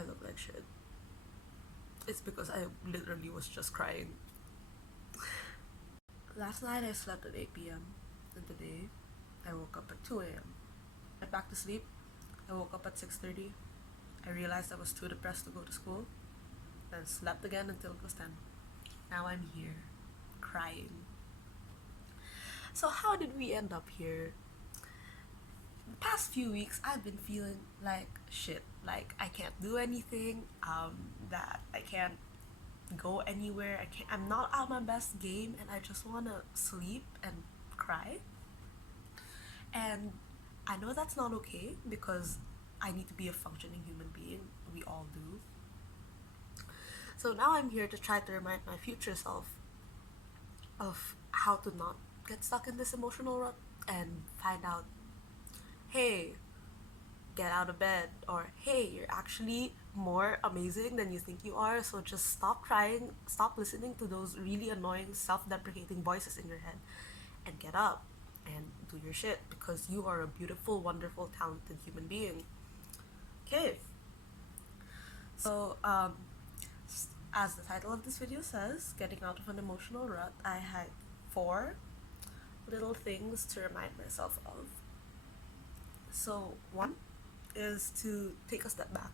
I look like shit. It's because I literally was just crying. Last night I slept at 8 p.m. and today I woke up at 2 a.m. Went back to sleep. I woke up at 6:30. I realized I was too depressed to go to school. Then slept again until it was 10. Now I'm here, crying. So how did we end up here? The past few weeks I've been feeling like shit. Like I can't do anything, that I can't go anywhere. I'm not at my best game and I just wanna sleep and cry. And I know that's not okay because I need to be a functioning human being. We all do. So now I'm here to try to remind my future self of how to not get stuck in this emotional rut and find out, hey, get out of bed, or hey, you're actually more amazing than you think you are, so just stop trying, stop listening to those really annoying self-deprecating voices in your head and get up and do your shit because you are a beautiful, wonderful, talented human being. Okay, so as the title of this video says, getting out of an emotional rut, I had 4 little things to remind myself of. So one is to take a step back.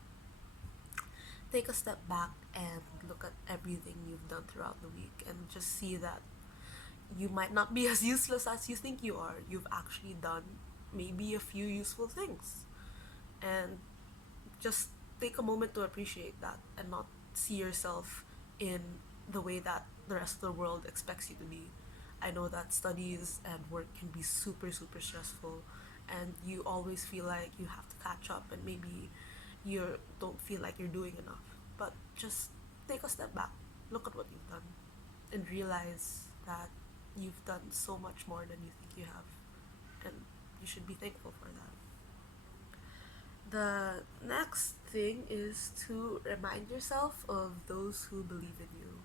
Take a step back and look at everything you've done throughout the week and just see that you might not be as useless as you think you are. You've actually done maybe a few useful things. And just take a moment to appreciate that and not see yourself in the way that the rest of the world expects you to be. I know that studies and work can be super, super stressful, and you always feel like you have to catch up and maybe you don't feel like you're doing enough. But just take a step back, look at what you've done, and realize that you've done so much more than you think you have, and you should be thankful for that. The next thing is to remind yourself of those who believe in you.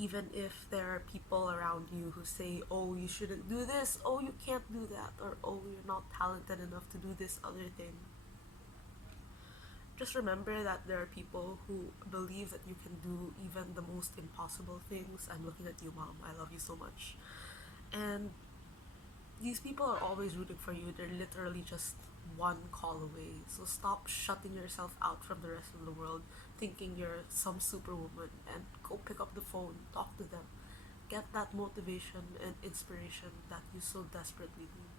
Even if there are people around you who say, oh, you shouldn't do this, oh, you can't do that, or oh, you're not talented enough to do this other thing. Just remember that there are people who believe that you can do even the most impossible things. I'm looking at you, Mom. I love you so much. And these people are always rooting for you. They're literally just one call away. So stop shutting yourself out from the rest of the world thinking you're some superwoman, and go pick up the phone, talk to them, get that motivation and inspiration that you so desperately need.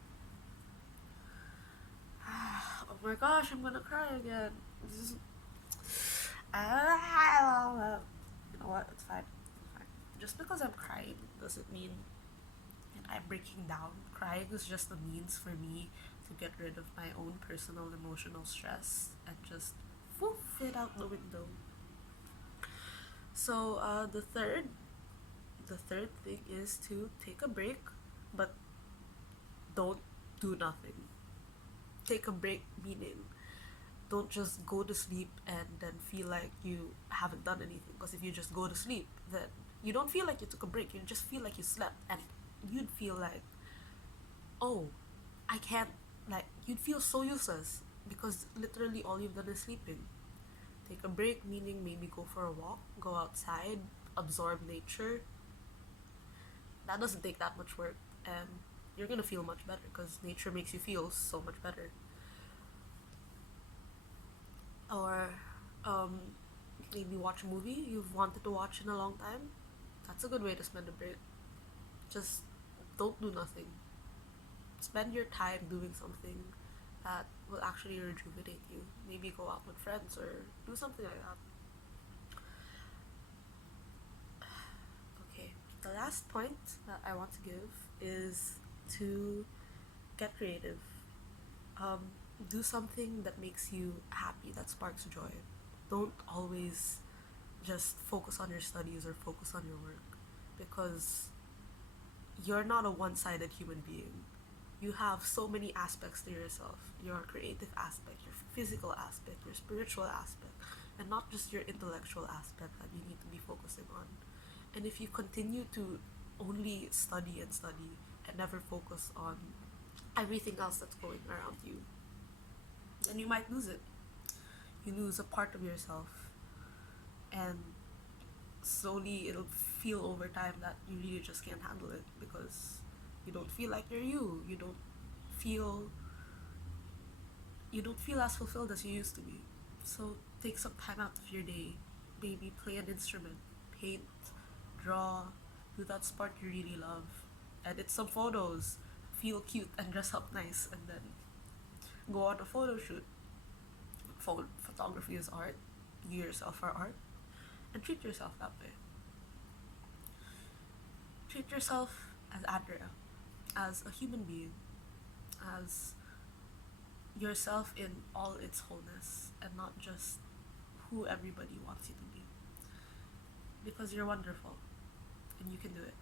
Oh my gosh, I'm gonna cry again. This is... You know what? It's fine. It's fine. Just because I'm crying doesn't mean I'm breaking down. Crying is just a means for me to get rid of my own personal emotional stress and just woof it out the window. So the third thing is to take a break, but don't do nothing. Take a break meaning don't just go to sleep and then feel like you haven't done anything, because if you just go to sleep, then you don't feel like you took a break, you just feel like you slept, and you'd feel like, oh, I can't, like, you'd feel so useless because literally all you've done is sleeping. Take a break meaning maybe go for a walk, go outside, absorb nature. That doesn't take that much work, and you're gonna feel much better because nature makes you feel so much better. Or maybe watch a movie you've wanted to watch in a long time. That's a good way to spend a break. Just don't do nothing. Spend your time doing something that will actually rejuvenate you. Maybe go out with friends or do something like that. Okay, the last point that I want to give is to get creative. Do something that makes you happy, that sparks joy. Don't always just focus on your studies or focus on your work, because you're not a one-sided human being. You have so many aspects to yourself. Your creative aspect, your physical aspect, your spiritual aspect, and not just your intellectual aspect that you need to be focusing on. And if you continue to only study and never focus on everything else that's going around you, then you might lose it. you lose a part of yourself, and slowly it'll feel over time that you really just can't handle it because you don't feel like you're you. Feel you don't feel as fulfilled as you used to be. So take some time out of your day. Maybe play an instrument, paint, draw, do that sport you really love, edit some photos, feel cute and dress up nice, and then go on a photo shoot. Photography is art. Do yourself for art, and treat yourself that way. Treat yourself as Andrea, as a human being, as yourself in all its wholeness, and not just who everybody wants you to be. Because you're wonderful, and you can do it.